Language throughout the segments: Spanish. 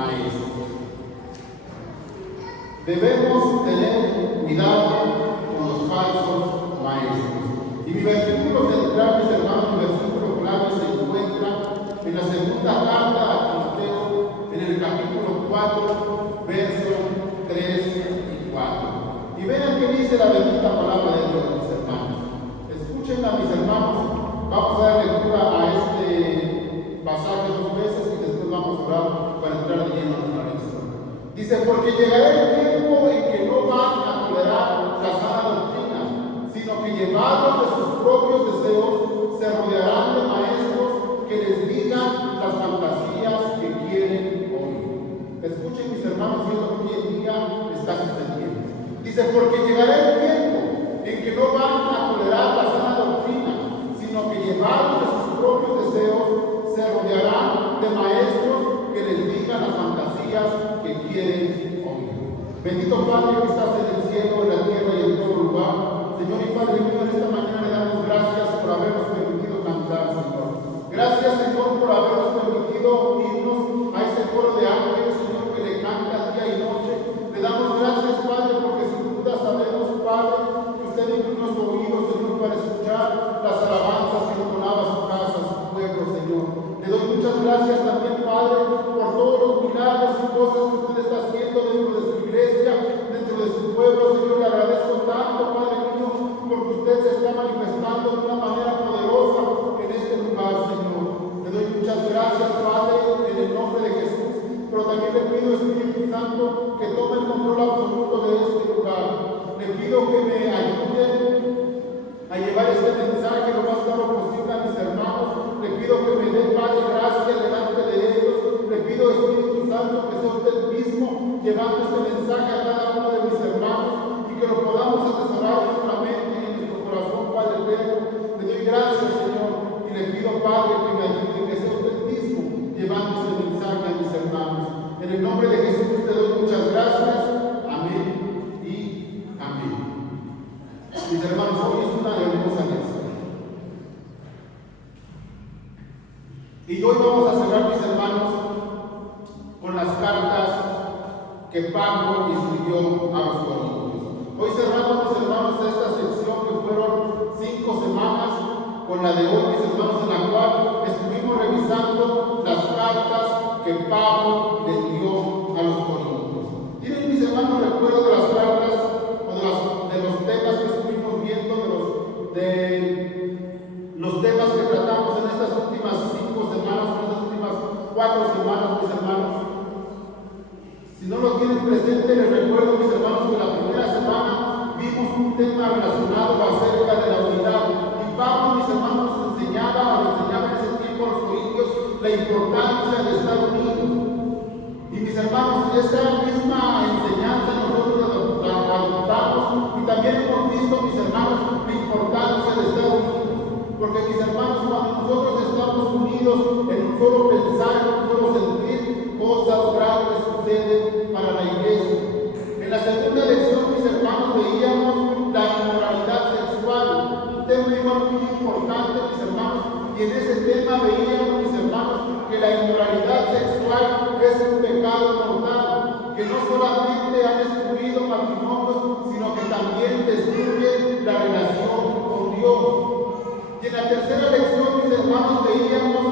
maestros. Debemos tener cuidado con los falsos maestros. Y mi versículo central, mis hermanos, mi versículo clave se encuentra en la segunda carta a Timoteo, en el capítulo 4, versos 3 y 4. Y vean qué dice la bendita palabra de Dios, mis hermanos. Escúchenla, mis hermanos. Vamos a dar lectura a este pasaje 2 veces y después vamos a orar para entrar de lleno en la lección. Dice, porque llegará el tiempo en que no van a tolerar la sana doctrina, sino que llevados de sus propios deseos se rodearán de maestros que les digan las fantasías que quieren oír. Escuchen, mis hermanos, y es lo que hoy en día está sucediendo. Dice, porque llegará el tiempo en que no van a tolerar la sana doctrina, sino que llevados de sus propios deseos se rodearán de maestros que les digan las fantasías que quieren oír. Bendito Padre que estás en el cielo, en la tierra y en todo lugar. Señor y Padre mío, en esta mañana le damos gracias por habernos permitido cantar, Señor. Gracias, Señor, por habernos permitido unirnos a ese coro de ángeles, Señor, que le canta día y noche. Le damos gracias, Padre, porque sin duda sabemos, Padre, que usted inclina los oídos, Señor, para escuchar las alabanzas que entonaba su casa, su pueblo, Señor. Le doy muchas gracias también, Padre, por todos los milagros y cosas que usted está haciendo dentro de su iglesia, dentro de su pueblo, Señor. Le agradezco tanto, Padre mío, porque usted se está manifestando de una manera poderosa en este lugar, Señor. Le doy muchas gracias, Padre, en el nombre de Jesús, pero también le pido, Espíritu Santo, que tome el control absoluto de este lugar. Le pido que me ayude a llevar este mensaje lo más claro posible a mis hermanos. Le pido que me dé, Padre, gracia delante de ellos. Le pido, Espíritu Santo, que sea usted mismo llevando este mensaje a cada uno de mis hermanos y que lo podamos atesorar en nuestra mente y en nuestro corazón, Padre eterno. Le doy gracias, Señor, y le pido, Padre, que me ayude, que sea usted mismo llevando este mensaje a mis hermanos. En el nombre de Jesús te doy muchas gracias. Amén y amén. Mis hermanos, hoy es una hermosa lección. Y hoy vamos a cerrar, mis hermanos, con las cartas que Pablo escribió a los Corintios. Hoy cerramos, mis hermanos, esta sección que fueron 5 semanas, con la de hoy, mis hermanos, en la cual estuvimos revisando las cartas que Pablo le dio a los Corintios. ¿Tienen, mis hermanos, recuerdo de las cartas o de los temas que estuvimos viendo, de los temas que tratamos en estas últimas 5 semanas, en estas últimas 4 semanas, mis hermanos? Si no lo tienen presente, les recuerdo, mis hermanos, que la primera semana vimos un tema relacionado acerca de la unidad. Y Pablo, mis hermanos, nos enseñaba en ese tiempo a los corintios la importancia de estar unidos. Y mis hermanos, esa misma enseñanza nosotros la adoptamos y también hemos visto, mis hermanos, la importancia de estar unidos. Porque, mis hermanos, cuando nosotros estamos unidos en un solo pensar, en un solo sentir, cosas grandes suceden para la iglesia. En la segunda lección, mis hermanos, veíamos la inmoralidad sexual, un tema igual muy importante, mis hermanos, y en ese tema veíamos, mis hermanos, que la inmoralidad sexual es un pecado mortal, que no solamente ha destruido matrimonios, sino que también destruye la relación con Dios. Y en la tercera lección, mis hermanos, veíamos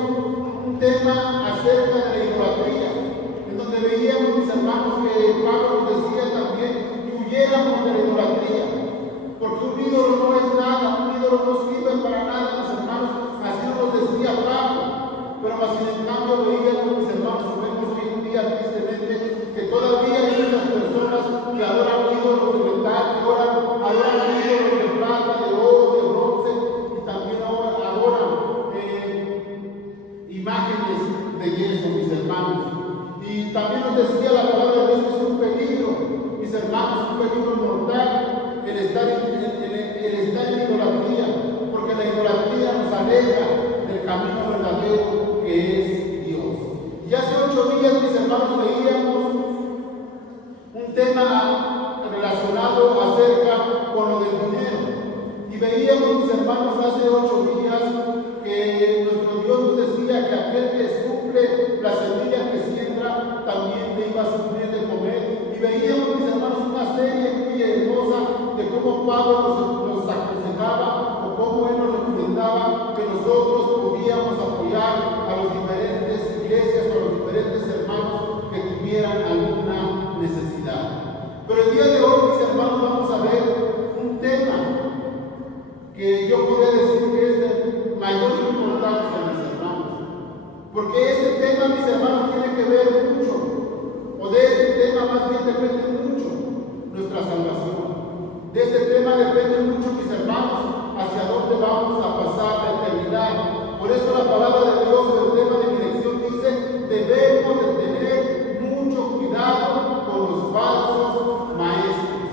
un tema acerca de la idolatría, en donde veíamos, mis hermanos, que Pablo nos decía también que huyéramos de la idolatría, porque un ídolo no es nada, un ídolo no sirve para nada, mis hermanos, así nos decía Pablo. Pero más en cambio veíamos, mis hermanos, vemos hoy en día tristemente que todavía hay muchas personas que adoran ídolos de metal, que adoran ídolos de plata, de oro, de bronce, y también adoran imágenes de yeso, mis hermanos. Y también nos decía la palabra de Dios que es un peligro, mis hermanos, un peligro mortal, el estar en idolatría, porque la idolatría nos aleja del camino verdadero que es Dios. Y hace 8 días, mis hermanos, veíamos un tema relacionado acerca con lo del dinero. Y veíamos, mis hermanos, hace 8 días que nuestro Dios nos decía que aquel que suple la semilla que siembra también iba a suplir de comer. Y veíamos, mis hermanos, una serie muy hermosa de cómo Pablo nos aconsejaba o cómo él nos recomendaba que nosotros podíamos apoyar a las diferentes iglesias o a los diferentes hermanos que tuvieran alguna necesidad. Pero el día de hoy, mis hermanos, vamos a ver un tema que yo podría decir que es de mayor importancia, mis hermanos. Porque este tema, mis hermanos, tiene que ver mucho, o de este tema más bien depende mucho nuestra salvación. De este tema depende mucho, mis hermanos, hacia dónde vamos a pasar la eternidad. Por eso la palabra de Dios, el tema de mi lección, dice: debemos de tener mucho cuidado con los falsos maestros.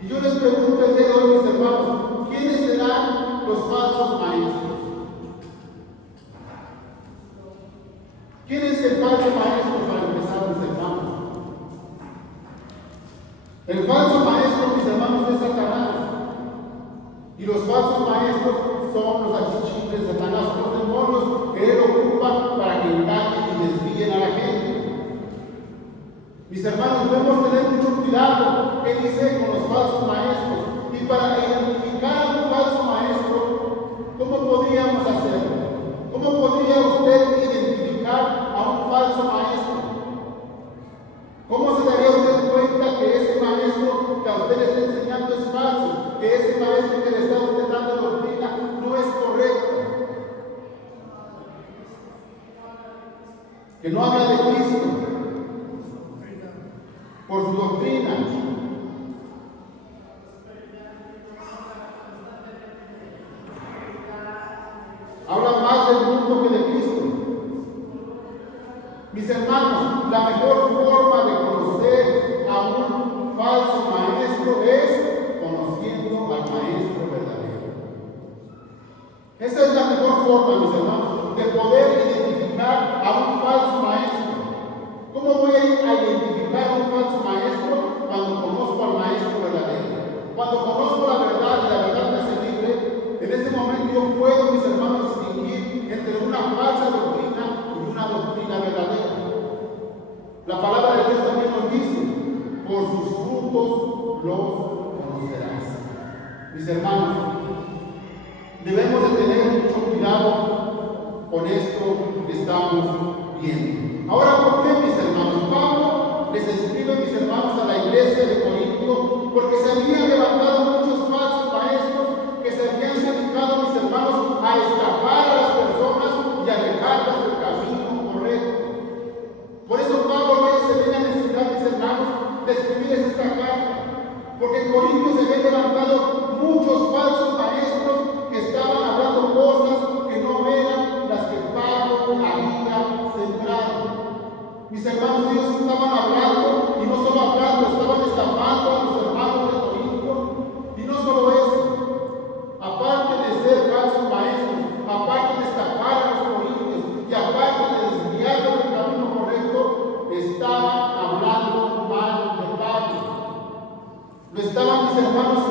Y yo les pregunto el día de hoy, mis hermanos, ¿quiénes serán los falsos maestros? ¿Quién es el falso maestro para empezar, mis hermanos? El falso maestro, mis hermanos, es Satanás. Y los falsos maestros son los achichibles de Satanás, son los demonios que él ocupa para que engañen y desvíen a la gente. Mis hermanos, debemos tener mucho cuidado, ¿qué dice?, con los falsos maestros. Y para identificar a un falso maestro, ¿cómo podríamos hacerlo? ¿Cómo podría usted identificar a un falso maestro? ¿Cómo se daría usted cuenta que ese maestro que a usted le está enseñando es falso? Que ese maestro que le está usted dando doctrina no es correcto. Que no habla de Cristo por su doctrina. Habla más del mundo que de Cristo. Mis hermanos, la mejor forma de conocer a un falso maestro es conociendo al maestro verdadero. Esa es la mejor forma, mis hermanos, de poder identificar a un falso maestro. ¿Cómo voy a identificar a un falso maestro? Cuando conozco al maestro verdadero. Cuando conozco la verdad y la verdad me hace libre, en ese momento yo puedo, mis hermanos, distinguir entre una falsa doctrina y una doctrina verdadera. La palabra de Dios también nos dice: por sus frutos los conocerás. Mis hermanos, debemos de tener mucho cuidado con esto que estamos viendo. Ahora, ¿por qué, mis hermanos? Pablo les escribe, mis hermanos, a la iglesia de Corinto, porque se habían levantado muchos falsos maestros que se habían dedicado, mis hermanos, a estafar a las personas y a alejarlas del camino correcto. Por eso Pablo se ve la necesidad, mis hermanos, de escribirles esta carta, porque en Corinto se habían levantado muchos falsos maestros que estaban hablando cosas que no eran las que Pablo había sembrado. Mis hermanos, ellos estaban hablando, y no solo hablando, estaban estafando a los hermanos de Corinto. Y no solo eso, aparte de ser falsos maestros, aparte de estafar a los corintios y aparte de desviarlos del camino correcto, estaban hablando mal de Pablo. Lo estaban, mis hermanos,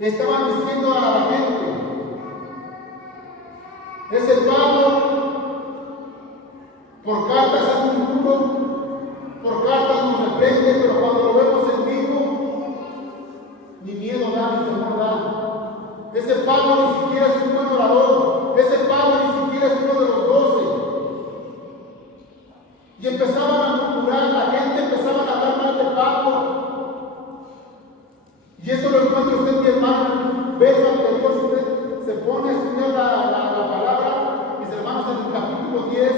estaban diciendo a la gente: ese Pablo por cartas es muy duro, por cartas nos reprende, pero cuando lo vemos en vivo, ni miedo da, ni temor da. Ese Pablo ni siquiera es un buen orador, ese Pablo ni siquiera es uno de los 12. Y empezaban a murmurar, la gente empezaba a hablar mal de Pablo. Y eso lo encuentra usted, mi hermano, en el verso anterior. Si usted se pone a estudiar la palabra, mis hermanos, en el capítulo 10,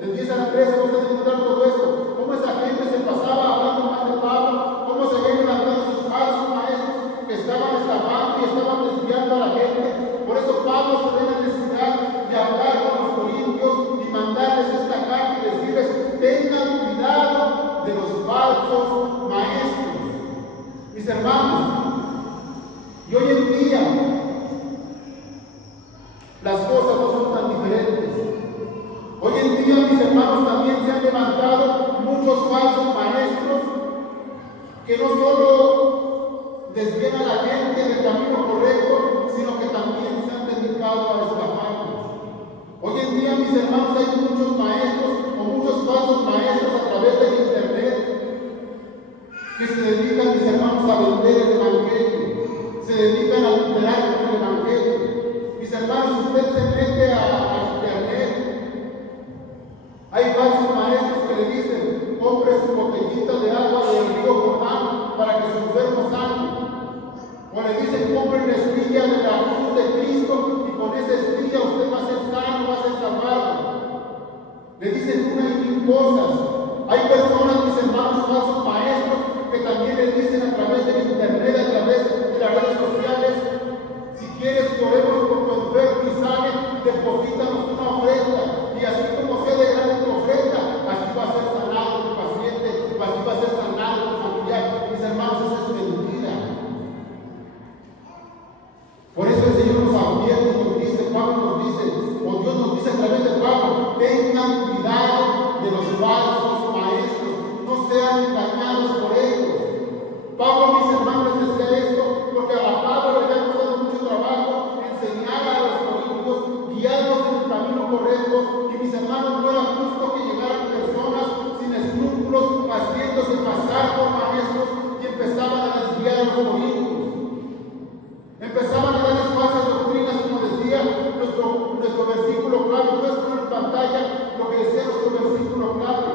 del 10 al 13, vamos a encontrar todo esto. Cómo esa gente se pasaba hablando mal de Pablo, cómo se habían levantado sus falsos maestros que estaban estafando y estaban desviando a la gente. Por eso Pablo se ve la necesidad de hablar con los corintios y mandarles esta carta y decirles: tengan cuidado de los falsos maestros. Mis hermanos, y hoy en día las cosas no son tan diferentes. Hoy en día, mis hermanos, también se han levantado muchos falsos maestros que no solo desvían a la gente del camino correcto, sino que también se han dedicado a estafarlos. Hoy en día, mis hermanos, hay muchos maestros o muchos falsos maestros usted se mete a internet, hay falsos maestros que le dicen, compre su botellita de agua del río Jordán para que su enfermo sane. O le dicen, compre la espilla de la cruz de Cristo y con esa espilla usted va a ser sano, va a ser salvado. Le dicen una y mil cosas. Hay personas, mis hermanos, falsos maestros, que también le dicen a través del internet, a través de las redes sociales, si quieres que oremos por tu enfermo y sane, deposítanos una ofrenda. Y así como sea de grande tu ofrenda, así va a ser sanado tu paciente, así va a ser sanado tu familiar. Mis hermanos, eso es mentira. Por eso el Señor nos advierte y nos dice, Pablo nos dice, o Dios nos dice a través de Pablo, tengan cuidado de los falsos maestros, no sean engañados por ellos. Pablo, mis hermanos, les decía esto, porque a Pablo le había costado mucho trabajo enseñar a los corintios, guiarlos en el camino correcto, y mis hermanos, no era justo que llegaran personas sin escrúpulos, haciéndose pasar por maestros, y empezaban a desviar a los corintios. Empezaban a darles falsas doctrinas, como decía nuestro versículo clave. Puedes poner en pantalla lo que decía nuestro versículo clave.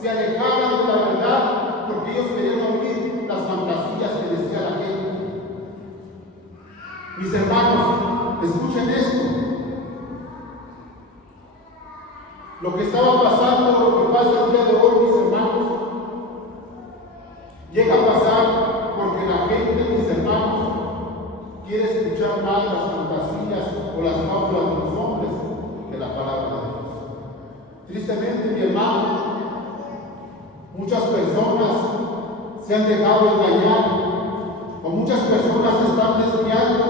Se alejaban de la verdad porque ellos querían oír las fantasías que decía la gente. Mis hermanos, escuchen esto. Lo que estaba pasando, lo que pasa el día de hoy, mis hermanos, llega a pasar porque la gente, mis hermanos, quiere escuchar más las fantasías o las fábulas de los hombres que la palabra de Dios. Tristemente, mi hermano, muchas personas se han dejado engañar, o muchas personas se están desviando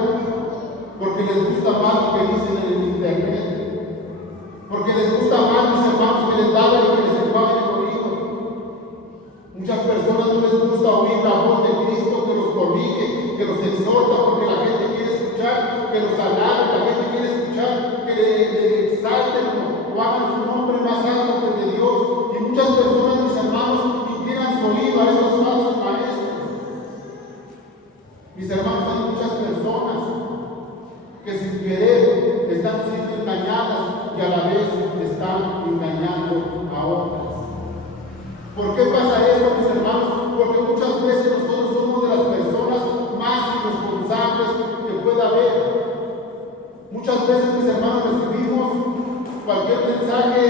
porque les gusta más lo que dicen en el internet, porque les gusta más, mis hermanos, que les daban y que les llevaban el oído. Muchas personas no les gusta oír la voz de Cristo que los corrige, que los exhorta, porque la gente quiere escuchar que los alaben, la gente quiere escuchar que le exalten o hagan su nombre más alto que el de Dios. Y muchas personas, mis hermanos, inclinan su oído a estos falsos maestros. Mis hermanos, hay muchas personas que sin querer están siendo engañadas y a la vez están engañando a otras. ¿Por qué pasa esto, mis hermanos? Porque muchas veces nosotros somos de las personas más irresponsables que pueda haber. Muchas veces, mis hermanos, recibimos cualquier mensaje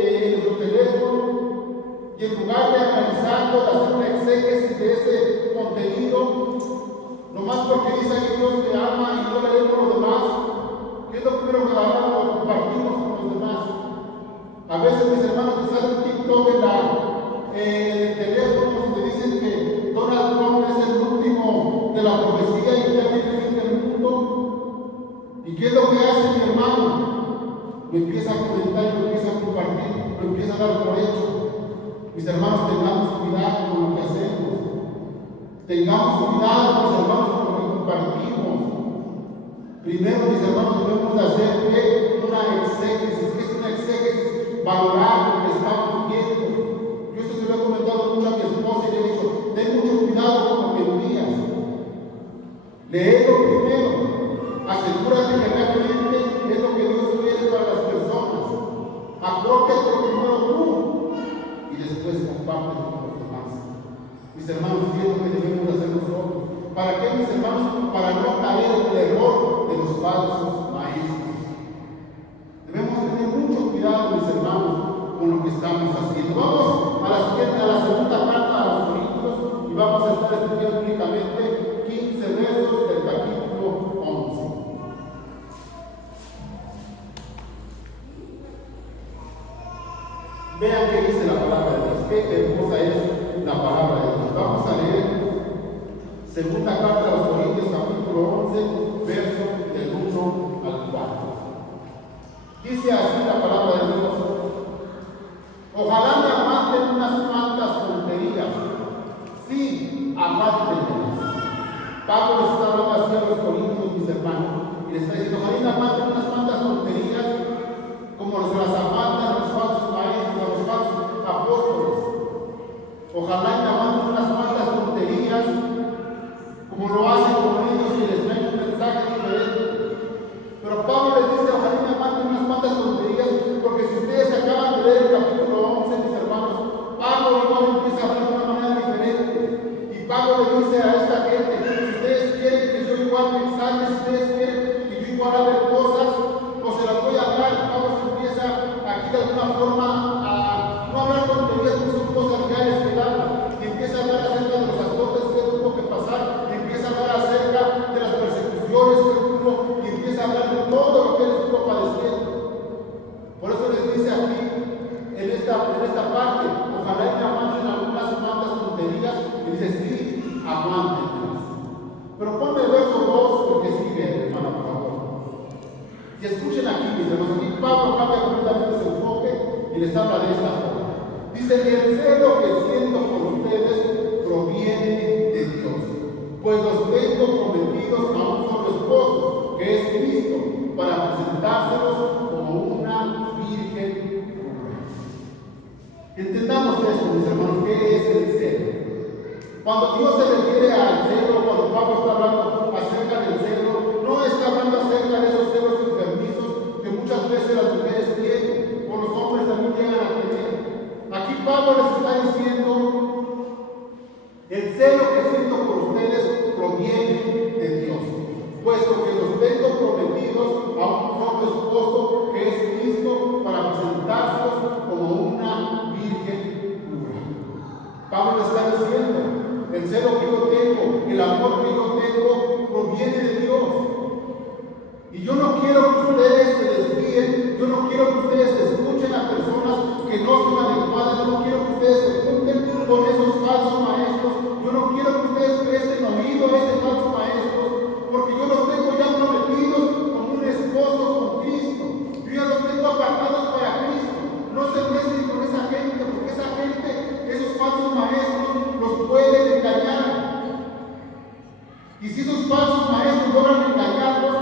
en nuestro teléfono y en lugar de analizarlo, de hacer una exégesis de ese contenido, nomás porque dice ahí Dios te ama y no leemos lo demás, ¿qué es lo primero que agarramos o compartimos con los demás? A veces, mis hermanos, te sale un TikTok en el teléfono donde dicen que Donald Trump es el último de la profecía y ya viene el fin del mundo. ¿Y qué es lo que hace, mi hermano? Lo empieza a comentar, lo empieza a compartir, lo empieza a dar por hecho. Mis hermanos, tengamos cuidado con lo que hacemos. Tengamos cuidado, mis hermanos, con lo que compartimos. Primero, mis hermanos, debemos de hacer una exégesis. ¿Qué es una exégesis? Valorar lo que estamos viendo. Yo esto se lo he comentado mucho a mi esposa y le he dicho, ten mucho cuidado con lo que envías. Léelo primero. Asegúrate que realmente es lo que Dios quiere para las personas. Aprópiate primero tú y después compártelo con los demás. Mis hermanos, ¿qué es lo que debemos hacer nosotros? ¿Para qué, mis hermanos? Para no caer en el error de los falsos maestros. Debemos tener mucho cuidado, mis hermanos, con lo que estamos haciendo. Vamos a la segunda carta a los Corintios y vamos a estar estudiando únicamente 15 versos del capítulo 11. Vean qué dice la palabra de Dios, qué hermosa es la palabra de Dios. Vamos a leer segunda carta a los Corintios, capítulo 11, verso del 1 al 4. Dice así la palabra de Dios: ojalá me aguanten unas cuantas tonterías. Sí, aguántenlas. Pablo les está hablando así a los Corintios, mis hermanos, y les está diciendo: ojalá me aguanten unas cuantas tonterías como se las aguantan los falsos maestros, los falsos apóstoles. Ojalá me aguanten unas cuantas tonterías como lo hacen con ellos y les traen un mensaje diferente. Pero Pablo les dice parte. Ojalá y me aguanten algunas cuantas tonterías. Y dice, sí, aguántenlas. Pero ponme el verso 2 porque sigue, hermano, por favor. Y escuchen aquí, mis hermanos, aquí Pablo cambia completamente su enfoque y les habla de esta forma. Dice, el celo que siento por ustedes proviene de Dios, pues los tengo prometidos a un solo esposo, que es Cristo, para presentárselos como una virgen pura. Entendamos esto, mis hermanos, ¿qué es el celo? Cuando Dios se refiere al celo, cuando Pablo está hablando acerca del celo, no está hablando acerca de esos celos enfermizos que muchas veces las mujeres tienen, o los hombres también llegan a tener. Aquí Pablo les está diciendo, el celo que siento por ustedes proviene de Dios, puesto que los tengo prometidos a un solo esposo, que es Cristo, para presentárselos como una virgen pura. Pablo les está diciendo, el celo que yo tengo, el amor que yo tengo, proviene de Dios. Y yo no quiero que ustedes se desvíen, yo no quiero que ustedes escuchen a personas que no son adecuadas, yo no quiero que ustedes se junten con esos falsos maestros, yo no quiero que ustedes presten oído a ese falso maestro, porque yo los tengo ya prometidos como un esposo con Cristo. Yo ya los tengo apartados para Cristo. No se mezclen con esa gente, porque esa gente, esos falsos maestros, los pueden engañar. Y si esos falsos maestros logran engañarlos,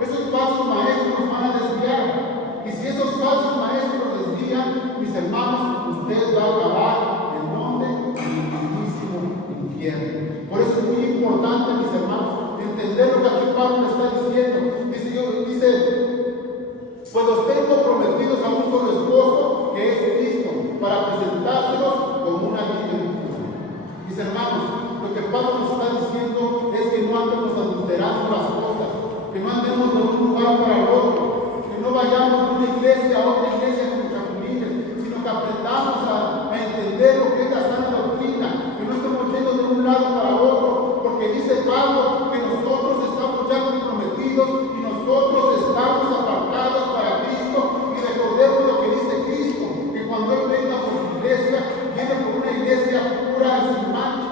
esos falsos maestros nos van a desviar. Y si esos falsos maestros nos desvían, mis hermanos, usted va a acabar en donde? En el mismísimo infierno. Por eso es muy importante, mis hermanos, entender lo que aquí Pablo me está diciendo. Dice, pues los tengo prometidos a un solo esposo, que es Cristo, para presentárselos como una virgen pura. Mis hermanos, lo que Pablo nos está diciendo es que no andemos adulterando las cosas, que no andemos de un lugar para el otro, que no vayamos de una iglesia a otra iglesia como chapulines, sino que aprendamos a entender lo que es la sana doctrina, que no estemos yendo de un lado para otro, porque dice Pablo que nosotros estamos ya comprometidos y nosotros estamos apartados para Cristo. Y recordemos lo que dice Cristo, que cuando Él venga por su iglesia, viene por una iglesia pura y sin mancha.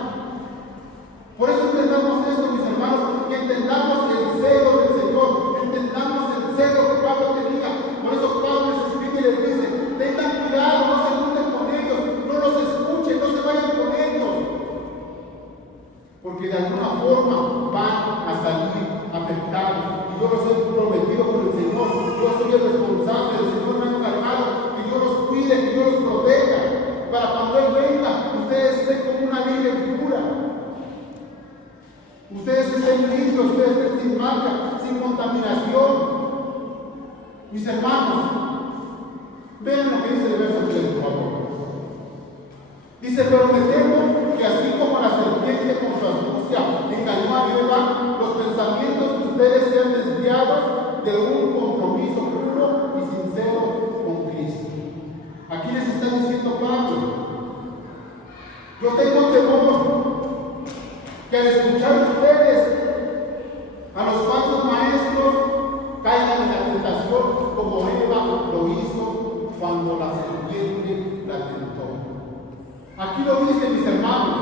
Por eso entendamos esto, mis hermanos, y entendamos el celo del Señor, entendamos el celo que Pablo tenía. Por eso Pablo les escribe y les dice, tengan cuidado, no se junten con ellos, no los escuchen, no se vayan con ellos, porque de alguna forma van a salir afectados. Y yo los he prometido por el Señor, yo soy el responsable, el Señor me ha encargado que yo los cuide, que yo los proteja, para cuando Él venga, ustedes estén como una virgen pura. Ustedes estén limpios, ustedes estén sin mancha, sin contaminación. Mis hermanos, vean lo que dice el verso 3, por favor. Dice, pero me temo que así como la serpiente con su astucia engañó a Eva, los pensamientos de ustedes sean desviados de un compromiso puro y sincero con Cristo. Aquí les está diciendo Pablo, yo tengo temor que al escuchar ustedes a los falsos maestros caigan en la tentación como Eva lo hizo cuando la serpiente la tentó. Aquí lo dicen, mis hermanos,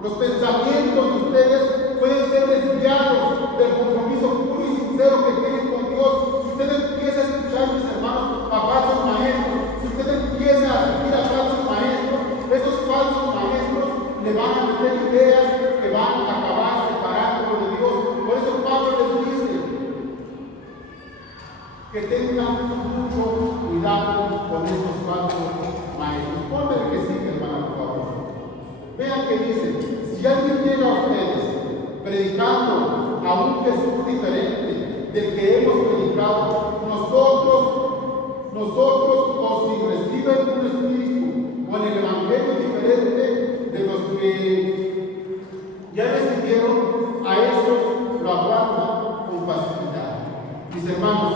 los pensamientos de ustedes pueden ser desviados del compromiso puro y sincero que tienen con Dios. Si usted empieza a escuchar, mis hermanos, a falsos maestros, si usted empieza a seguir a falsos maestros, esos falsos maestros le van a meter ideas que van a acabar separándolo de Dios. Por eso Pablo les dice que tengan mucho cuidado con estos falsos maestros. Ponme el que sigue, hermana, por favor. Vean que dice, si alguien llega a ustedes predicando a un Jesús diferente del que hemos predicado, nosotros o si reciben un espíritu o en el evangelio diferente de los que ya recibieron, a esos lo aguantan con facilidad. Mis hermanos,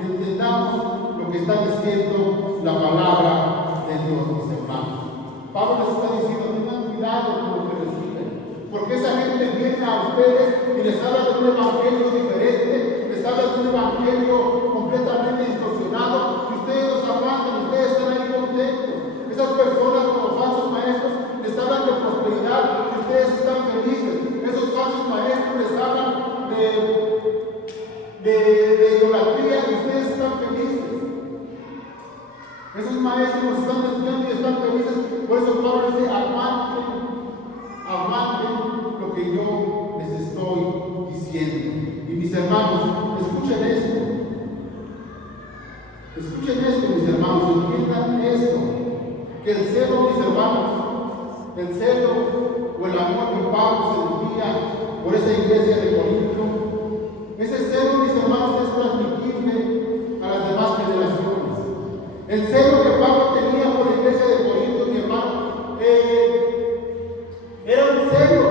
entendamos lo que está diciendo la palabra de Dios, mis hermanos. Pablo les está diciendo, tengan cuidado con lo que reciben, porque esa gente viene a ustedes y les habla de un evangelio diferente, les habla de un evangelio completamente distorsionado, y ustedes los aguantan, ustedes están ahí contentos. Esas personas nos están desviando y están felices. Por eso Pablo dice, aguanten lo que yo les estoy diciendo. Y mis hermanos, escuchen esto. Escuchen esto, mis hermanos, entiendan esto. Que el celo, mis hermanos, el celo o el amor que Pablo sentía por esa iglesia de Corinto, ese celo, mis hermanos, es transmitible a las demás generaciones. El celo que Pablo tenía por la iglesia de Corinto, mi hermano, era un celo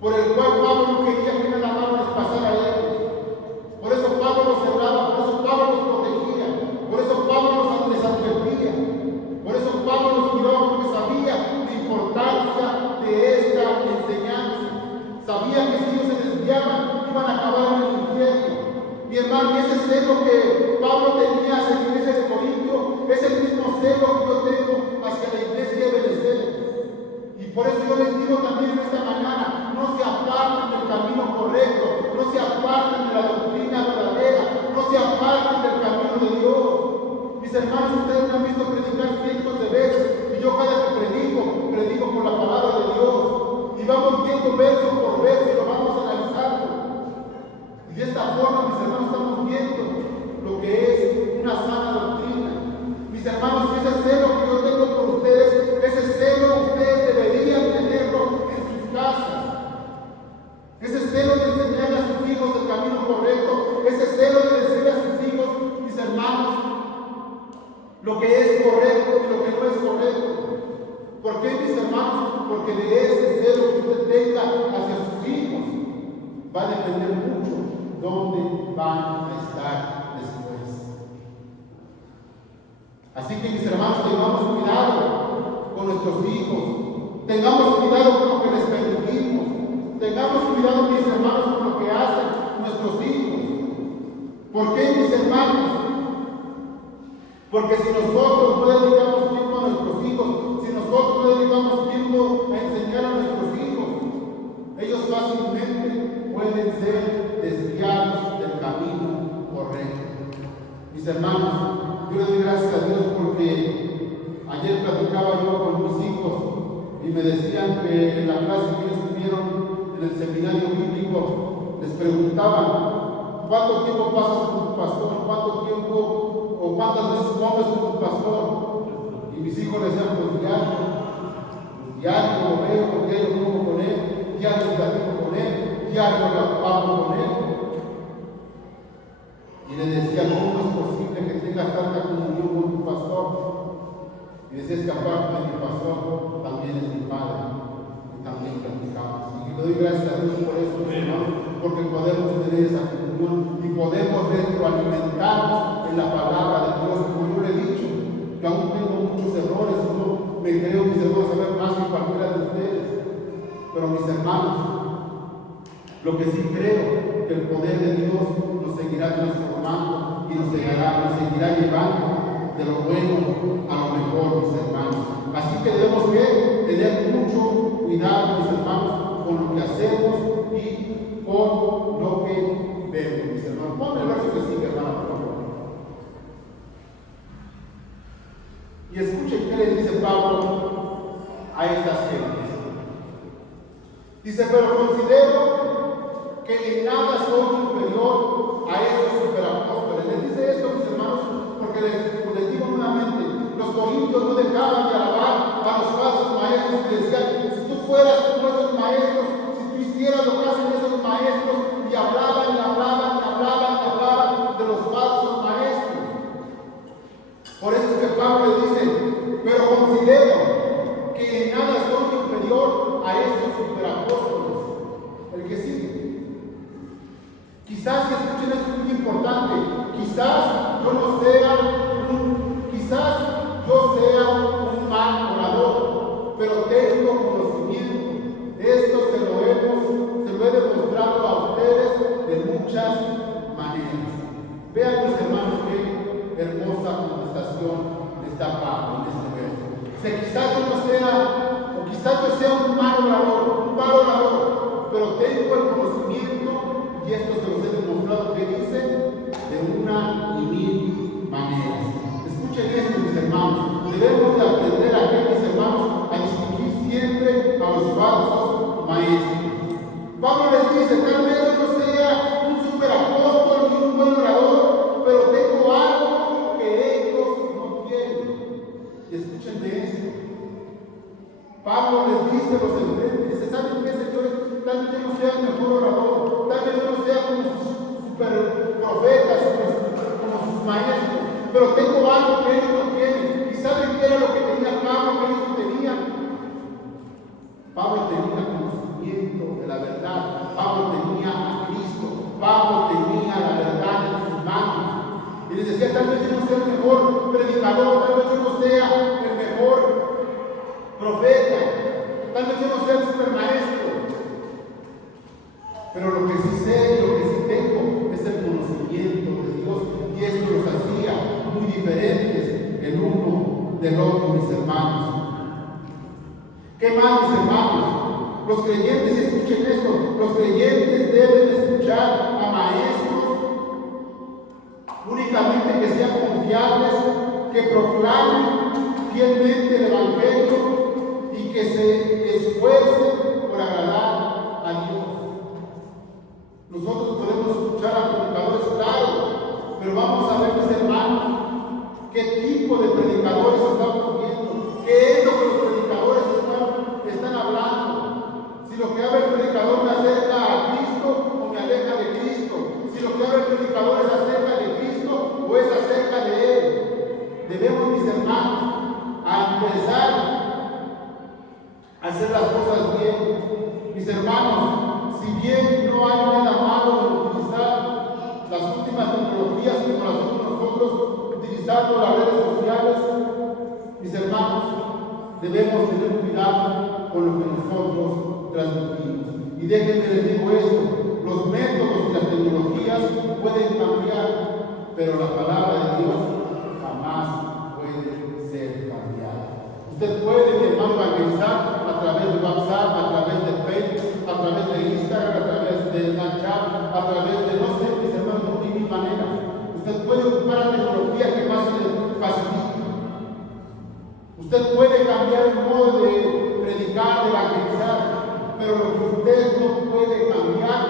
por el cual Pablo no quería que nada malo les pasara a ellos. Por eso Pablo los cerraba, por eso Pablo los protegía, por eso Pablo les advertía, por eso Pablo los miraba, porque sabía la importancia de esta enseñanza. Sabía que si ellos se desviaban, iban a acabar en el infierno. Mi hermano, y ese celo que Pablo tenía hacia la iglesia de Corinto es el mismo celo que yo tengo hacia la iglesia de Benecer. Y por eso yo les digo también esta mañana, no se aparten del camino correcto, no se aparten de la doctrina verdadera, no se aparten del camino de Dios. Mis hermanos, ustedes me han visto predicar cientos de veces, y yo cada que predico con la palabra de Dios. Y vamos viendo verso por verso y lo vamos analizando. Y de esta forma, mis hermanos, estamos viendo lo que es una sana doctrina. Mis hermanos, ese celo que yo tengo por ustedes, ese celo ustedes deberían tenerlo en sus casas. Ese celo de enseñarle a sus hijos el camino correcto, ese celo de decirle a sus hijos, mis hermanos, lo que es correcto y lo que no es correcto. ¿Por qué, mis hermanos? Porque de ese celo que usted tenga hacia sus hijos va a depender mucho dónde van a estar después. Así que, mis hermanos, tengamos cuidado con nuestros hijos, tengamos cuidado con lo que les permitimos, tengamos cuidado, mis hermanos, con lo que hacen nuestros hijos. ¿Por qué, mis hermanos? Porque si nosotros no dedicamos tiempo a nuestros hijos, si nosotros no dedicamos tiempo a enseñar a nuestros hijos, ellos fácilmente pueden ser desviados del camino correcto. Mis hermanos, yo les doy gracias a Dios porque ayer platicaba yo con mis hijos y me decían que en la clase que ellos tuvieron en el seminario bíblico les preguntaban: ¿cuánto tiempo pasas con tu pastor? ¿Cuánto tiempo o cuántas veces comes con tu pastor? Y mis hijos les decían: pues diario lo veo, diario como con él, diario platico con él, diario hablo con él. Y le decía: ¿cómo es posible que tengas tanta comunión con tu pastor? Y decía: es que aparte de mi pastor, también es mi padre, y también platicamos. Y le doy gracias a Dios por eso, hermanos, porque podemos tener esa comunión y podemos retroalimentarnos en la palabra de Dios. Como yo le he dicho, que aún tengo muchos errores, no me creo, mis hermanos, saber más que cualquiera de ustedes. Pero, mis hermanos, lo que sí creo, que el poder de Dios nos seguirá transformando y nos seguirá llevando de lo bueno a lo mejor, mis hermanos. Así que debemos tener mucho cuidado, mis hermanos, con lo que hacemos y con lo que vemos, mis hermanos. Ponme el verso que sigue, hermano, por favor. Y escuchen qué le dice Pablo a estas gentes. Dice: pero considero que en nada soy inferior a esos superapóstoles. Les dice esto, mis hermanos, porque les digo nuevamente, los corintios no dejaban de alabar a los falsos maestros y decían: si tú fueras como esos maestros, si tú hicieras lo que hacen esos maestros, y hablaban de los falsos maestros. Por eso es que Pablo le dice: pero considero que en nada soy inferior a esos superapóstoles. El que sigue. Quizás, que escuchen, esto es muy importante, quizás yo sea un mal orador, pero tengo conocimiento. Esto se lo he demostrado a ustedes de muchas maneras. Vean, mis hermanos, qué hermosa contestación está Pablo en este verso. Dice: quizás yo sea un mal orador, pero tengo el conocimiento, y esto se los he demostrado, que dice, de una y mil maneras. Escuchen esto, les dice, tal vez yo no sea un superapóstol ni un buen orador, pero tengo algo que ellos no tienen. Y escuchen de esto. Pablo les dice a los enfrentes, dice, ¿saben qué, señores? Tal vez yo no sea el mejor orador, tal vez yo no sea como sus super profetas, como sus maestros, pero tengo algo que ellos no tienen. ¿Y saben qué era lo que tenía Pablo que ellos no tenían? Pablo tenía conocimiento de la verdad. Pablo tenía a Cristo. Pablo tenía la verdad en sus manos. Y les decía, tal vez yo no sea el mejor predicador, tal vez yo no sea el mejor profeta, tal vez yo no sea el supermaestro, pero lo que sí sé, lo que sí tengo es el conocimiento de Dios, y esto los hacía muy diferentes el uno del otro, mis hermanos. ¿Qué más, mis hermanos? Los creyentes, escuchen esto, los creyentes deben escuchar a maestros únicamente que sean confiables, que proclamen fielmente el Evangelio y que se esfuercen por agradar a Dios. Nosotros podemos escuchar a predicadores, claro, pero vamos a ver, mis hermanos, qué tipo de predicadores estamos viendo, qué es lo que los predicadores están hablando. Si lo que habla el predicador me acerca a Cristo o me aleja de Cristo, si lo que habla el predicador es acerca de Cristo o es acerca de Él. Debemos, mis hermanos, a empezar a hacer las cosas bien. Mis hermanos, si bien no hay nada malo en utilizar las últimas tecnologías como las hacemos nosotros, utilizando las redes sociales, mis hermanos, debemos tener cuidado con lo que nosotros transmitimos. Y déjenme les digo esto, los métodos y las tecnologías pueden cambiar, pero la palabra de Dios jamás puede ser cambiada. Usted puede, mi hermano, evangelizar a través de WhatsApp, a través de Facebook, a través de Instagram, a través de Snapchat, a través de, no sé, mis hermanos, de mil maneras. Usted puede ocupar la tecnología que más le facilita. Usted puede cambiar el modo de predicar, de evangelizar, pero lo que usted no puede cambiar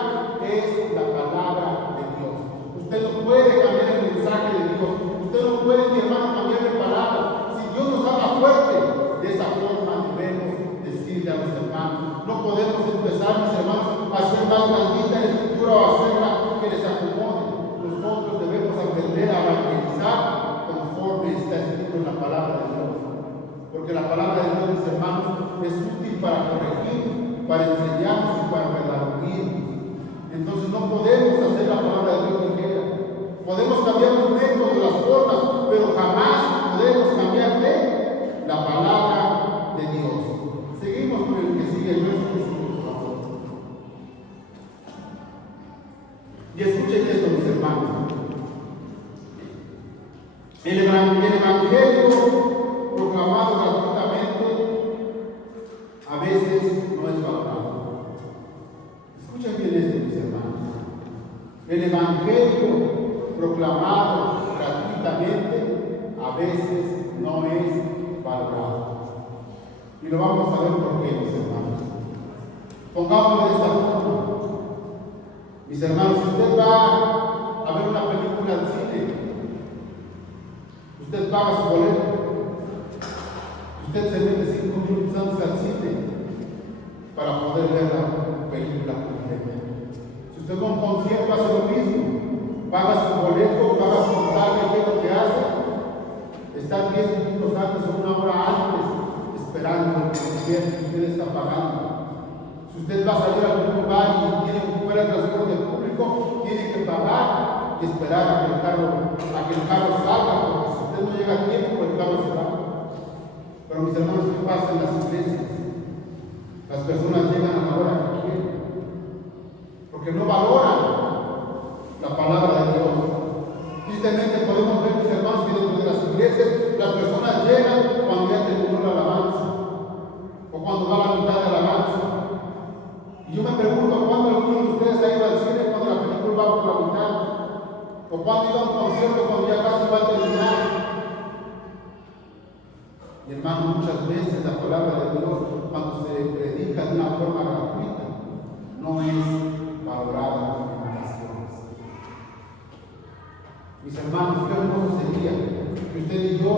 es la palabra de Dios. Usted no puede cambiar el mensaje de Dios. Usted no puede, mi hermano, cambiar de palabra. Si Dios nos haga fuerte, de esa forma debemos decirle a los hermanos. No podemos empezar, mis hermanos, a hacer más maldita la escritura o a hacerla que les acomode. Nosotros debemos aprender a evangelizar conforme está escrito en la palabra de Dios. Porque la palabra de Dios, mis hermanos, es útil para corregir, para enseñarnos y para redarguirnos. Entonces no podemos hacer la palabra de Dios ligera. Podemos cambiar los métodos, las formas, pero jamás podemos cambiar la palabra de Dios. Seguimos con el que sigue, el verso que sigue, por favor. Y escuchen esto, mis hermanos. El Evangelio proclamado gratuitamente a veces no es valorado. Escuchen bien esto, mis hermanos. El Evangelio proclamado gratuitamente a veces no es valorado. Y lo vamos a ver por qué, mis hermanos. Pongámoslo de esta forma. Mis hermanos, si usted va a ver una película al cine, usted paga su boleto. Usted se mete 5 minutos antes al cine para poder ver la película completa. Si usted va a un concierto, hace lo mismo. Paga su boleto, paga su montaje, ¿qué es lo que hace? Está 10 minutos antes o 1 hora antes esperando el concierto que usted está pagando. Si usted va a salir a algún lugar y tiene que ocupar el transporte público, tiene que pagar y esperar a que el carro salga, porque si usted no llega a tiempo, el carro se va. Pero mis hermanos, ¿qué pasa en las iglesias? Las personas llegan a la hora que quieren, porque no valoran la palabra de Dios. Tristemente podemos ver, mis hermanos, que dentro de las iglesias las personas llegan cuando ya terminó la alabanza, o cuando va a la mitad de la alabanza. Y yo me pregunto, ¿cuándo alguno de ustedes ha ido al cine cuando la película va por la mitad? ¿O cuándo iba a un concierto cuando ya casi va a terminar? Y hermano, muchas veces la palabra de Dios, cuando se predica de una forma gratuita, no no es valorada por limitaciones. Mis hermanos, qué hermoso sería que usted y yo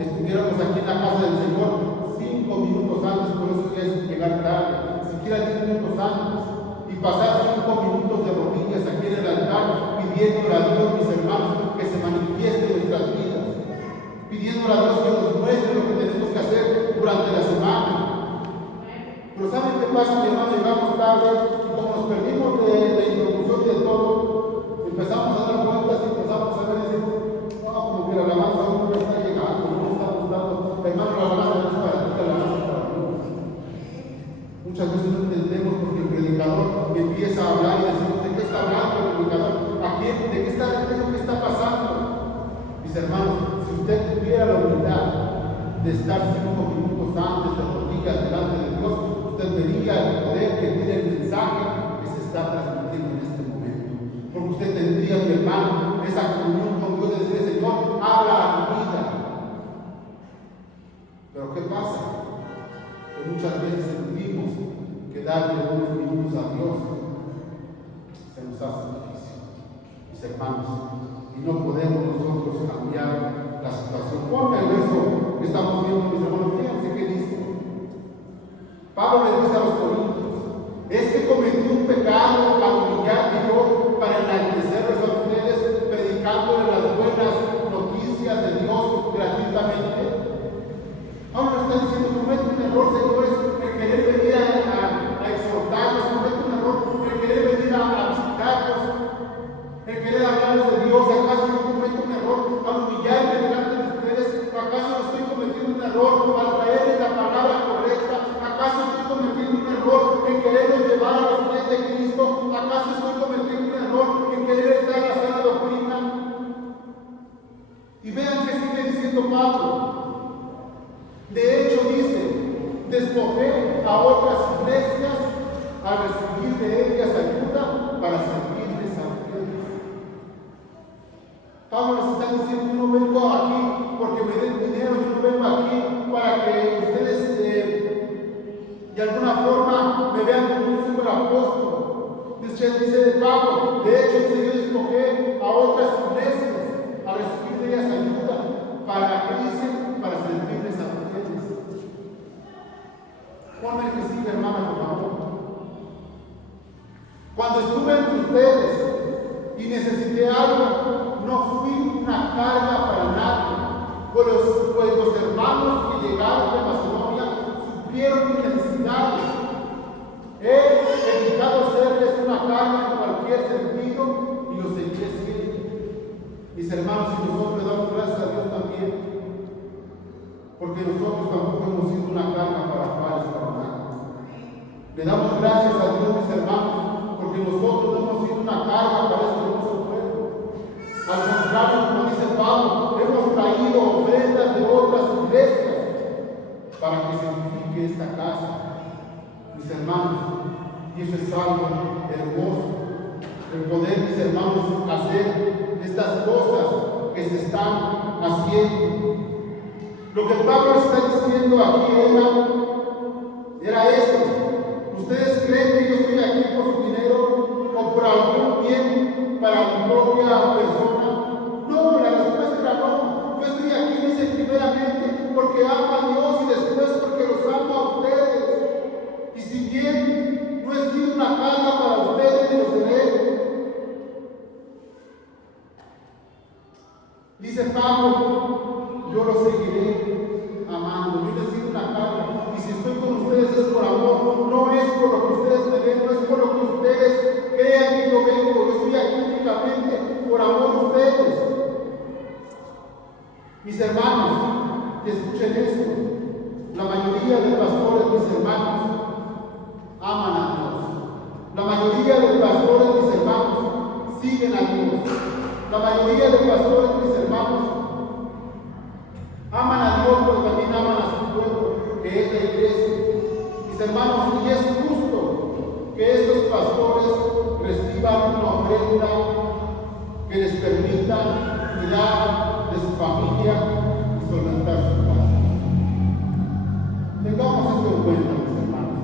estuviéramos aquí en la casa del Señor 5 minutos antes, por eso ya es llegar tarde, siquiera 10 minutos antes, y pasar 5 minutos de rodillas aquí en el altar, pidiéndole a Dios, mis hermanos, que se manifieste en nuestras vidas, pidiéndole a Dios que nos muestre lo que tenemos que hacer durante la semana. Pero ¿saben qué pasa, mi hermano? Llegamos tarde y como nos perdimos de la introducción y de todo, empezamos a dar vueltas y empezamos a ver y decimos, no, como que la alabanza no está llegando, no está gustando. Hermano, la alabanza no es para ti, la alabanza es para Dios. Muchas veces no entendemos porque el predicador empieza a hablar y decimos, ¿de qué está hablando el predicador? ¿A quién? ¿De qué está diciendo? ¿Qué está pasando? Mis hermanos, si usted tuviera la humildad de estar 5 minutos antes de rodillas delante de Dios, usted vería el poder que tiene el mensaje que se está transmitiendo en este momento. Porque usted tendría, mi hermano, esa comunión con Dios de decir, Señor, habla a mi vida. Pero ¿qué pasa? Que muchas veces sentimos que darle unos minutos a Dios se nos hace difícil, mis hermanos, y no podemos nosotros cambiar la situación. Ponme el verso que estamos viendo, mis hermanos, fíjense qué dice. Pablo le dice a los corintios, es que cometí un pecado al humillarme yo para enaltecerles a ustedes, predicándoles las buenas noticias de Dios gratuitamente. Pablo está diciendo, comete un error, señores, el querer venir a exhortarlos, comete un error, el querer venir a visitarlos, el querer hablarles de Dios. ¿Acaso yo cometo un error al humillarme delante de ustedes? ¿Acaso no estoy cometiendo un error al traerles la palabra correcta? ¿Acaso estoy cometiendo un error en quererlos llevar a los pies de Cristo? ¿Acaso estoy cometiendo un error en querer estar en la sana doctrina? Y vean que sigue diciendo Pablo. De hecho dice, despojé a otras iglesias a recibir de ellas ayuda para servirles a ustedes. Pablo les está diciendo, yo no vengo aquí porque me den dinero, yo no vengo aquí para que ustedes de alguna forma me vean como un superapóstol. Dice Pablo, de hecho dice, yo despojé a otras iglesias a recibir de ellas ayuda para que dicen, para servirles a ustedes. Ponme que sigue, hermana, por favor. Cuando estuve entre ustedes y necesité algo, no fui una carga para nadie, pues los hermanos que llegaron de Macedonia suplieron mis necesidades. He evitado serles una carga en cualquier sentido y lo seguiré siendo. Mis hermanos, y nosotros le damos gracias a Dios también, porque nosotros tampoco hemos sido una carga para padres, para nadie. Le damos gracias a Dios, mis hermanos, porque nosotros no hemos sido una carga para este hermoso pueblo. Al contrario, como dice Pablo, hemos traído ofrendas de otras iglesias para que se edifique esta casa. Mis hermanos, y eso es algo hermoso, el poder, mis hermanos, hacer estas cosas que se están haciendo. Lo que Pablo está diciendo aquí era esto. ¿Ustedes creen que yo estoy aquí por su dinero o por algún bien para mi propia persona? No, la respuesta era no. Yo estoy aquí, dice, primeramente porque amo a Dios y después porque los amo a ustedes. Y si bien no he sido una carga para ustedes, ni lo seré. Dice Pablo, yo los seguiré amando. Yo les sigo una carga. Y si estoy con ustedes es por amor. No es por lo que ustedes me ven, no es por lo que ustedes crean que yo vengo. Yo estoy aquí únicamente por amor a ustedes. Mis hermanos, escuchen esto. La mayoría de pastores, mis hermanos, aman a Dios. La mayoría de pastores, mis hermanos, siguen a Dios. La mayoría de pastores, mis hermanos, aman a Dios, pero también aman a su pueblo, que es la iglesia. Mis hermanos, y es justo que estos pastores reciban una ofrenda que les permita cuidar de su familia y solventar su casa. Tengamos esto en cuenta, mis hermanos.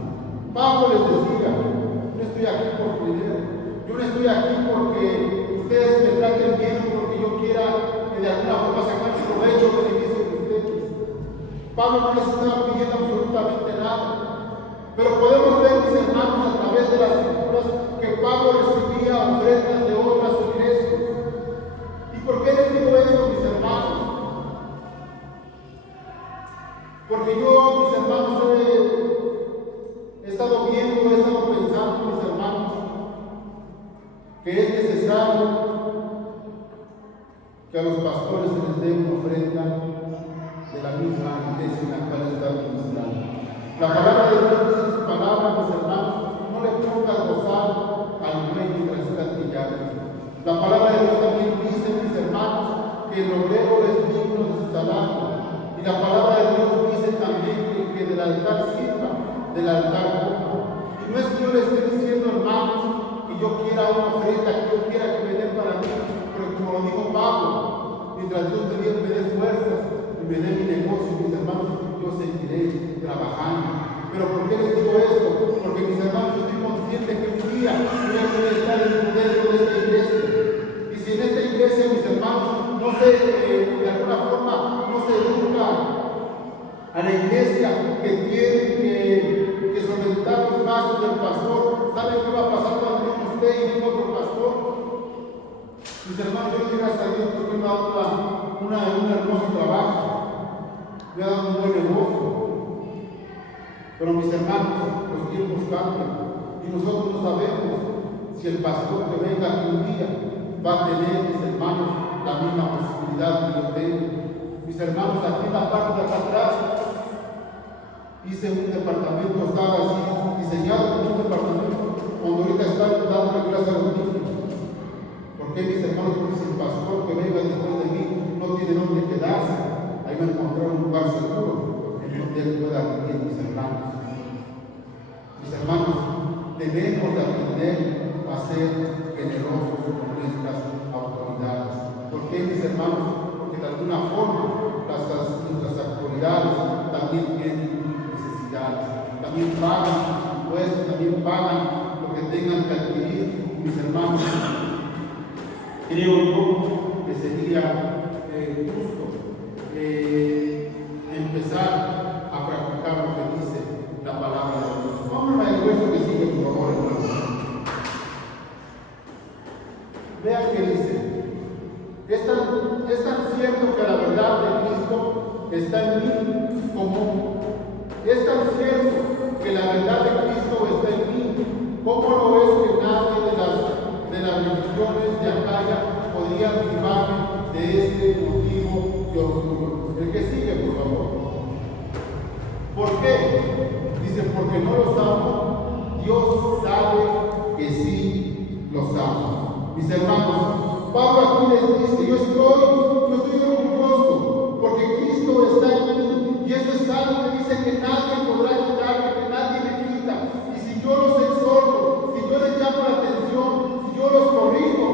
Pablo les decía, yo estoy aquí estoy aquí porque ustedes me traten bien o porque yo quiera de alguna forma sacar provecho o beneficio de ustedes. Pablo no les estaba pidiendo absolutamente nada. Pero podemos ver, mis hermanos, a través de las escrituras, que Pablo recibía ofrendas de otras iglesias. ¿Y por qué les digo esto, mis hermanos? Porque yo, mis hermanos, he estado viendo, he estado pensando, mis hermanos, que es necesario que a los pastores se les dé una ofrenda de la misma iglesia en la cual están ministrando. La palabra de Dios dice en su palabra, mis hermanos, no le pongas gozar al buey mientras está trillando. La palabra de Dios también dice, mis hermanos, que el obrero es digno de su salario. Y la palabra de Dios dice también que del altar sirva, del altar coma. Y no es que yo le esté diciendo, hermanos, que yo quiera una ofrenda, que yo quiera que me den para mí, pero como lo dijo Pablo, mientras Dios me dé fuerzas y me dé mi negocio, mis hermanos, yo seguiré trabajando. Pero ¿por qué les digo esto? Porque, mis hermanos, yo estoy consciente que un día voy a estar dentro de esta iglesia. Y si en esta iglesia, mis hermanos, no se, de alguna forma, no se educa a la iglesia que tiene que solventar los gastos del pastor, ¿saben qué va a pasar cuando venga usted y venga otro pastor? Mis hermanos, yo le doy gracias a Dios porque me ha dado un hermoso trabajo, me ha dado un buen negocio. Pero, mis hermanos, los tiempos cambian y nosotros no sabemos si el pastor que venga un día va a tener, mis hermanos, la misma posibilidad que yo tengo. Mis hermanos, aquí en la parte de acá atrás hice un departamento, estaba así diseñado como un departamento, cuando ahorita están dando clase a los niños. ¿Por qué, mis hermanos? Porque si el pastor que venga después de mí no tiene dónde quedarse, ahí va a encontrar un lugar seguro en donde él pueda vivir, mis hermanos. Mis hermanos, debemos de aprender a ser generosos con nuestras autoridades. ¿Por qué, mis hermanos? Porque de alguna forma nuestras autoridades también tienen necesidades, también pagan sus impuestos, también pagan lo que tengan que adquirir. Mis hermanos, creo yo que sería justo empezar a practicar lo que dice la palabra de Dios. Vamos al verso que sigue, por favor, hermanos. Vean que dice: es tan cierto que la verdad de Cristo está en mí como es tan cierto que la verdad de Cristo está en mí, ¿cómo lo es que nadie de las religiones de Acaya podría privarme de este motivo de orgullo? El que sigue, por favor. ¿Por qué? Dice, porque no los amo. Dios sabe que sí los amo. Mis hermanos, Pablo aquí les dice, yo estoy orgulloso porque Cristo está en mí, y eso es algo que dice que nadie podrá quitarme, que nadie me quita. Y si yo los exhorto, si yo les llamo la atención, si yo los corrijo,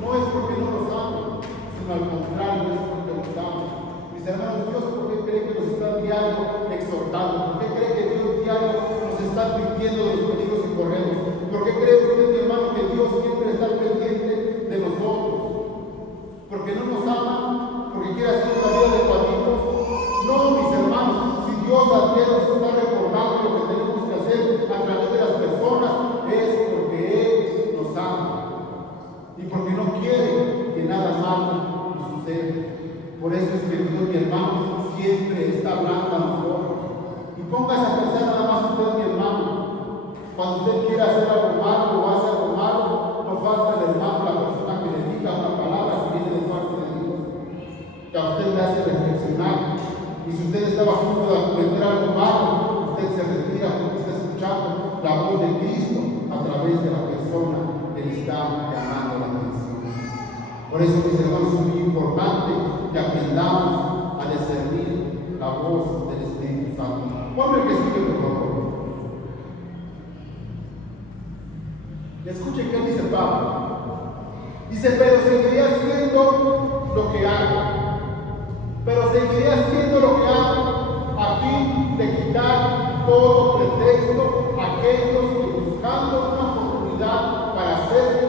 no es porque no los amo, sino al contrario, es porque los amo. Mis hermanos, Dios, ¿por qué cree que nos está diario exhortando? ¿Por qué cree que Dios diario nos está advirtiendo de los peligros que corremos? ¿Por qué cree usted, mi hermano, que Dios siempre está pendiente de nosotros? ¿Porque no nos ama? ¿Porque quiere hacer una vida de cuadritos? No, mis hermanos, si Dios también nos está recordando lo que tenemos que hacer a través de las personas, es porque Él nos ama y porque no quiere que nada malo nos suceda. Por eso es que Dios, mi hermano, siempre está hablando a nosotros. Y póngase a pensar nada más usted, mi hermano. Cuando usted quiera hacer algo malo o hace algo malo, no falta el hermano, la persona que le diga una palabra que viene de parte de Dios, que a usted le hace reflexionar. Y si usted estaba a punto de cometer algo malo, usted se retira porque está escuchando la voz de Cristo a través de la persona que le está llamando la atención. Por eso, mis hermanos, es muy importante que aprendamos a discernir la voz del Espíritu Santo. Ponme el que sigue, por favor. Escuchen qué dice Pablo. Dice, pero seguiré haciendo lo que hago. Pero seguiré haciendo lo que hago a fin de quitar todo pretexto a aquellos que buscando una oportunidad para hacer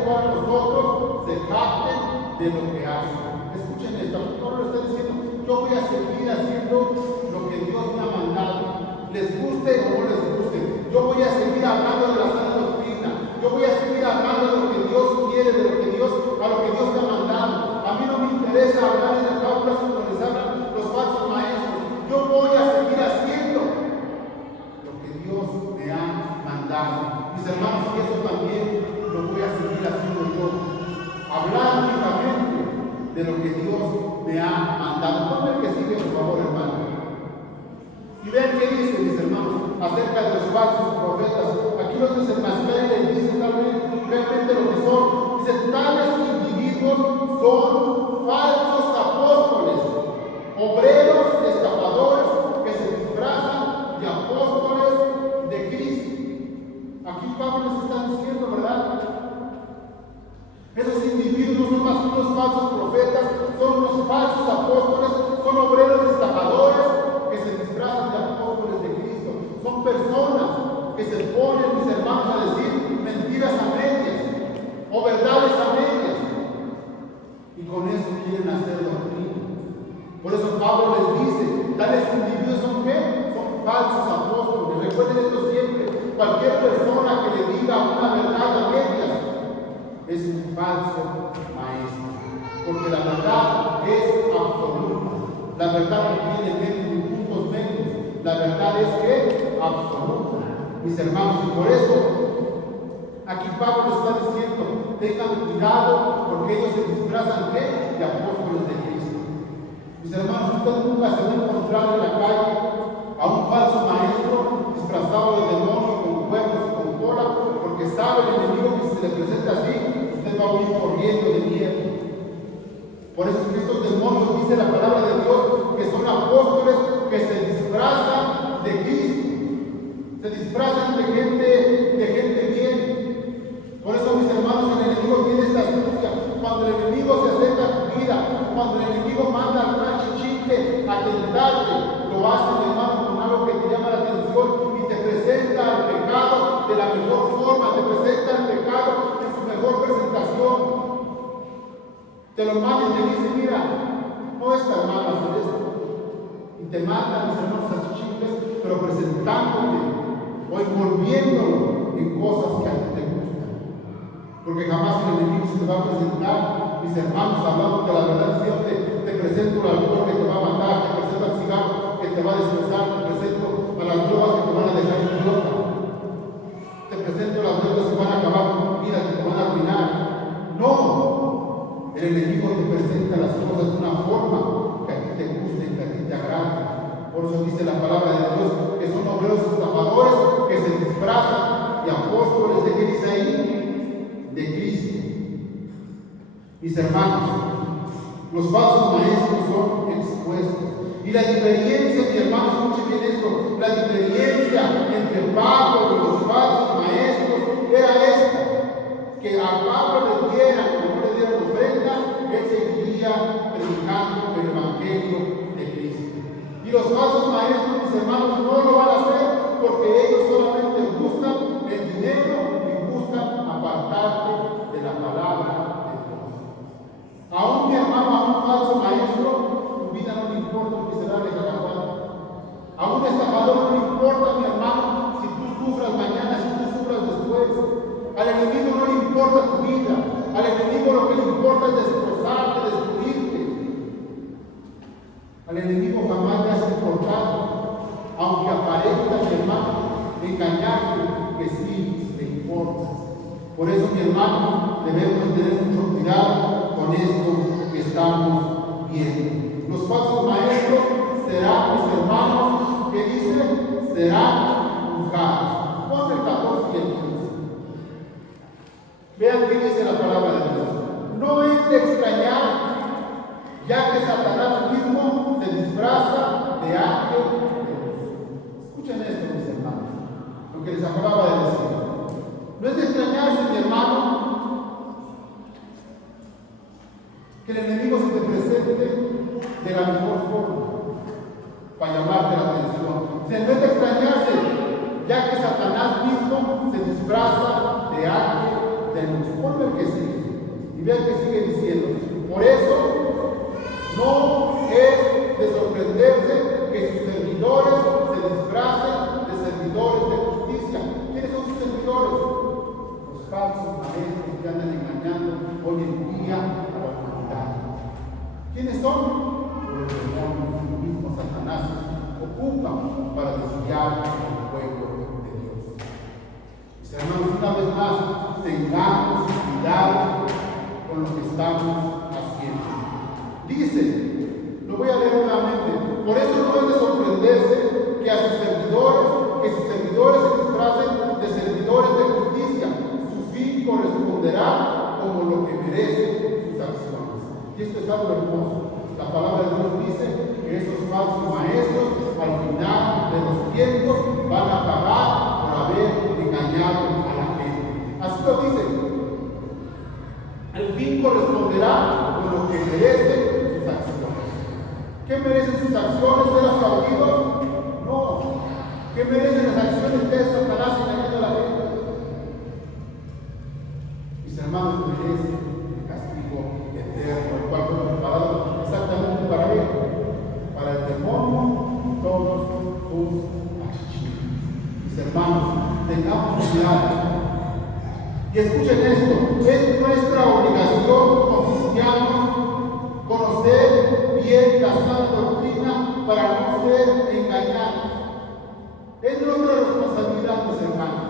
Y vean qué dice, mis hermanos, acerca de los falsos profetas. Aquí los desenmascaran y les dicen realmente lo que son. Dice, tales individuos son falsos apóstoles, obreros, estafadores, que se disfrazan de apóstoles de Cristo. Aquí Pablo les está diciendo, ¿verdad? Esos individuos no son más que unos falsos profetas, son unos falsos apóstoles, son obreros estafadores que se disfrazan de apóstoles de Cristo. Son personas que se ponen, mis hermanos, a decir mentiras a medias o verdades a medias. Y con eso quieren hacer doctrina. Por eso Pablo les dice, tales individuos son ¿qué? Son falsos apóstoles. Recuerden esto siempre. Cualquier persona que le diga una verdad a medias es un falso maestro. Porque la verdad es absoluta. La verdad no tiene medios ni puntos medios. La verdad es que absoluta. Mis hermanos, y por eso aquí Pablo les está diciendo, tengan cuidado porque ellos se disfrazan de apóstoles de Cristo. Mis hermanos, usted nunca se va a encontrar en la calle a un falso maestro disfrazado de demonio, con cuernos y con cola, porque sabe el enemigo que si se le presenta así, usted va a huir corriendo de miedo. Por eso es que estos demonios, dice la palabra de Dios, que son apóstoles que se disfrazan de Cristo. Se disfrazan de gente bien. Por eso, mis hermanos, el enemigo tiene esta astucia. Cuando el enemigo se acerca a tu vida, cuando el enemigo manda alguna chichicle a tentarte, lo hace, mi hermano, con algo que te llama la atención y te presenta el pecado de la mejor forma, te presenta el pecado en su mejor presentación. Te lo manda y te dice, mira, no es tan malo hacer esto. Y te manda, mis hermanos, a chichicles, pero presentándote o envolviéndolo en cosas que a ti te gustan. Porque jamás el enemigo se te va a presentar, mis hermanos, hablando de la verdad, diciéndote, te presento el alcohol que te va a matar, te presento el cigarro que te va a destrozar, te presento a las drogas que te van a dejar idiota, te presento las drogas que van a acabar con tu vida, que te van a arruinar. No, el enemigo te presenta las cosas de una forma que a ti te guste, que a ti te agrade. Por eso dice la palabra de Dios que son obreros estafadores que se disfrazan de apóstoles. ¿De qué dice ahí? De Cristo. Mis hermanos, los falsos maestros son expuestos. Y la diferencia, mi hermano, escuchen bien esto, la diferencia entre Pablo y los falsos maestros era esta: que a Pablo le dieran o no le dieran ofrenda, él seguiría predicando el evangelio de Cristo. Y los falsos maestros, mis hermanos, no lo van a hacer porque ellos solamente buscan el dinero y buscan apartarte de la palabra de Dios. Aún, mi hermano, a un falso maestro, tu vida no le importa lo que será de Jacatán. A un estafador no le importa, mi hermano, si tú sufras mañana, si tú sufras después. Al enemigo no le importa tu vida. Al enemigo lo que le importa es destrozarte, destruirte. Al enemigo jamás le has importado, aunque aparenta, mi hermano, engañarte, que sí le importa. Por eso, mi hermano, debemos tener mucho cuidado con esto que estamos viendo. Los falsos maestros serán, mis hermanos, que dicen, serán juzgados. Ponte el 14 y el 15. Vean qué dice la palabra de Dios. No es de extrañar, ya que Satanás mismo se disfraza de ángel de luz. Escuchen esto, mis hermanos, lo que les acababa de decir. No es de extrañarse, mi hermano, que el enemigo se te presente de la mejor forma para llamarte la atención. No es de extrañarse, ya que Satanás mismo se disfraza de ángel de luz. Ponme el que sigue y vean que sigue diciendo. Por eso no es de sorprenderse que sus servidores se disfracen de servidores de justicia. ¿Quiénes son sus servidores? Los falsos maestros que andan engañando hoy en día a la humanidad. ¿Quiénes son? Los demonios, el mismo Satanás ocupan para desviar al pueblo de Dios. Mis hermanos, una vez más, tengamos cuidado con lo que estamos haciendo. Dice, lo voy a leer nuevamente, por eso no es de sorprenderse que a Y esto es algo hermoso. La palabra de Dios dice que esos falsos maestros al final de los tiempos van a pagar por haber engañado a la gente. Así lo dice. El fin corresponderá con lo que merecen sus acciones. ¿Qué merecen sus acciones? ¿Ser aplaudidos? No. ¿Qué merecen las acciones de Satanás engañando a la gente? Mis hermanos, merecen el castigo eterno, el cual fue preparado exactamente para él, para el demonio y todos sus archivos. Mis hermanos, tengamos cuidado. Y escuchen esto, es nuestra obligación como cristianos conocer bien la sana doctrina para no ser engañados. Es nuestra responsabilidad, mis hermanos,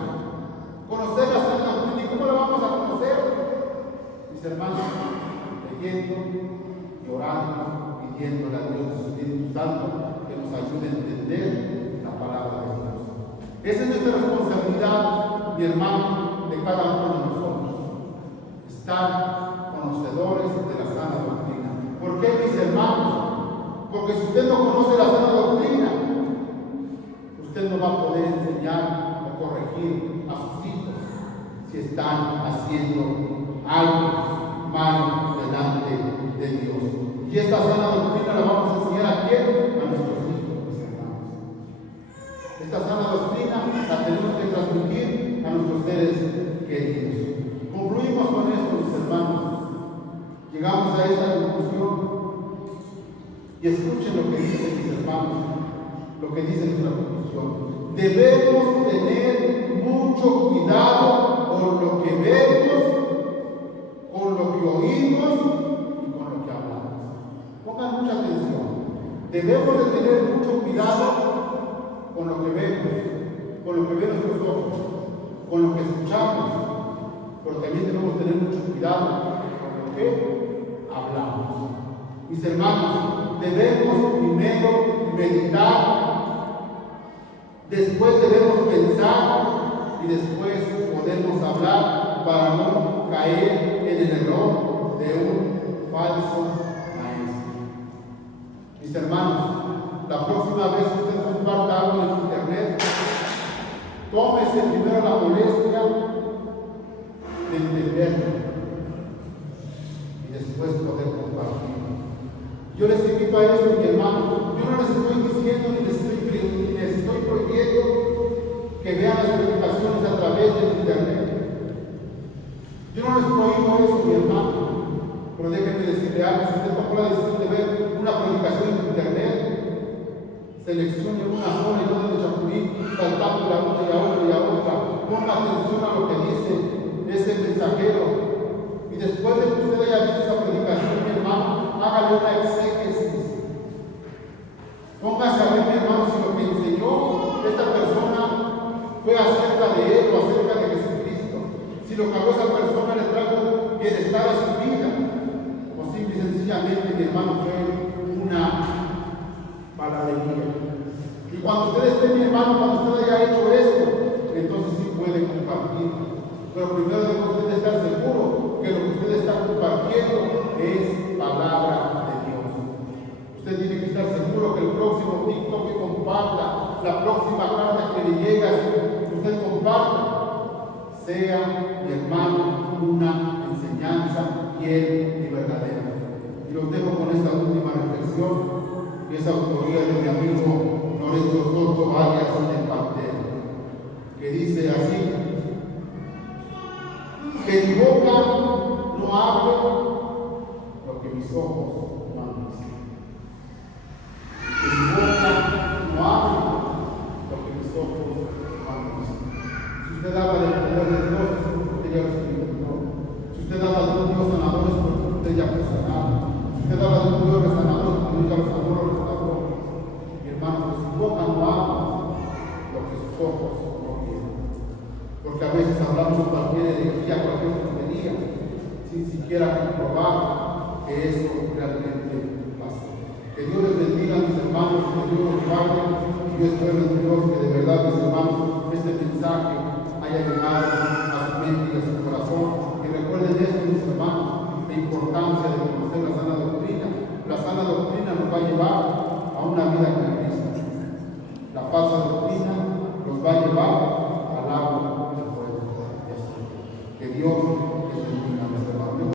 conocer la sana doctrina. ¿Y cómo la vamos a conocer? Mis hermanos, leyendo y orando, pidiéndole a Dios su Espíritu Santo que nos ayude a entender la palabra de Dios. Esa es nuestra responsabilidad, mi hermano, de cada uno de nosotros. Estar conocedores de la sana doctrina. ¿Por qué, mis hermanos? Porque si usted no conoce la sana doctrina, usted no va a poder enseñar o corregir a sus hijos si están haciendo algo malo delante de Dios. Y esta sana doctrina la vamos a enseñar a quién? A nuestros hijos, mis hermanos. Esta sana doctrina la tenemos que transmitir a nuestros seres queridos. Concluimos con esto, mis hermanos. Llegamos a esta conclusión. Y escuchen lo que dice, mis hermanos, lo que dice nuestra conclusión. Debemos tener mucho cuidado con lo que vemos, con lo que oímos y con lo que hablamos. Pongan mucha atención. Debemos de tener mucho cuidado con lo que vemos, con lo que ven nuestros ojos, con lo que escuchamos, pero también debemos tener mucho cuidado con lo que hablamos. Mis hermanos, debemos primero meditar, después debemos pensar y después podemos hablar para no caer en el error de un falso maestro. Mis hermanos, la próxima vez que usted comparta algo en internet, tómese primero la molestia de entenderlo y después poder compartirlo. Yo les invito a ellos, mi hermano, yo no les estoy diciendo ni les estoy prohibiendo que vean las predicaciones a través del internet. Yo no les prohíbo eso, mi hermano, pero déjenme decirle algo. Si usted tomó la decisión de ver una predicación en internet, seleccione una sola y no de chapulín, saltando de una y a otra y a otra. Ponga atención a lo que dice ese mensajero. Y después de que usted haya visto esa predicación, mi hermano, hágale una exégesis. Póngase a ver, mi hermano, si lo que enseñó esta persona fue acerca de él o acerca de Jesucristo. Si lo que habló esa persona le trajo bienestar a su vida. O simple y sencillamente, mi hermano, fue una palabrería. Y cuando usted esté, mi hermano, cuando usted haya hecho esto, entonces sí puede compartir. Pero primero debe usted estar seguro que lo que usted está compartiendo es palabra de Dios. Usted tiene que estar seguro que el próximo TikTok que comparta, la próxima carta que le llega, que usted comparta, sea, mi hermano, una enseñanza fiel y verdadera. Y los dejo con esta última reflexión. Y esa autoría de mi amigo Lorenzo Soto Arias en Pantera, que dice así: que mi boca no hable lo que mis ojos no han visto. Que mi boca no hable lo que mis ojos no han visto. Si usted habla del poder de Dios, es porque usted ya lo experimentó. Si usted habla de un Dios sanador, es porque usted ya fue sanado. Si usted habla de un Dios sanador, es porque usted ya lo sanó. Mi hermano, que su boca no habla lo que sus ojos no ven. Porque a veces hablamos de cualquier herejía, cualquier tontería, sin siquiera comprobar que eso realmente pasó. Que Dios les bendiga, mis hermanos, que Dios los guarde. Y yo espero en Dios que de verdad, mis hermanos, este mensaje haya llegado a su mente y a su corazón. Y recuerden esto, mis hermanos, la importancia de conocer la sana doctrina. La sana doctrina nos va a llevar a una vida con Cristo. La falsa doctrina nos va a llevar